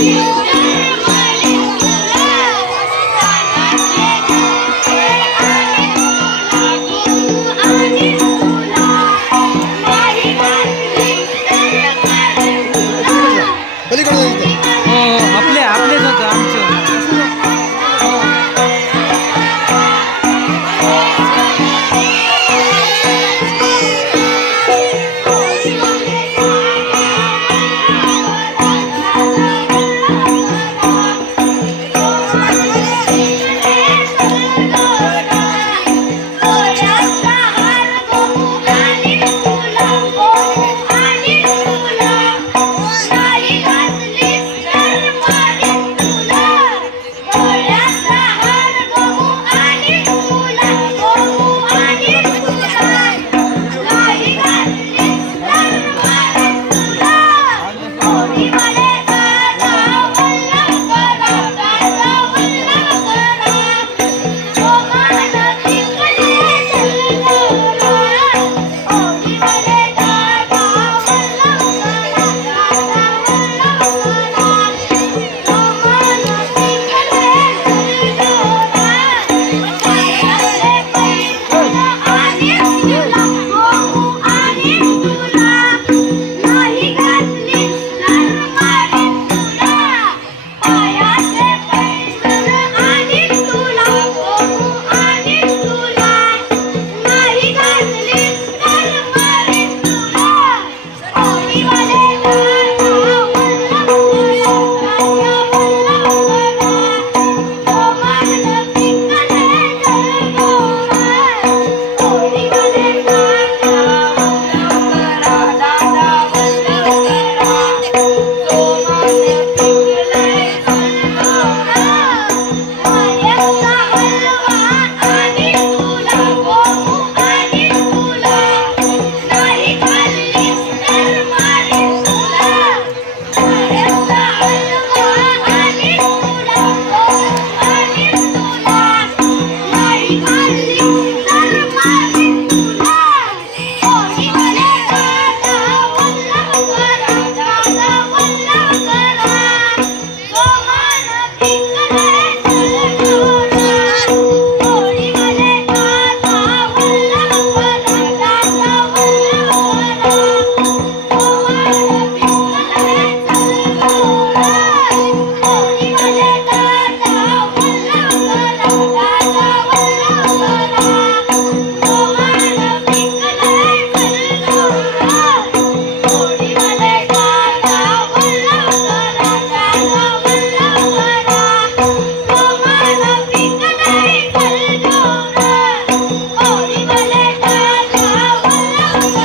Yeah.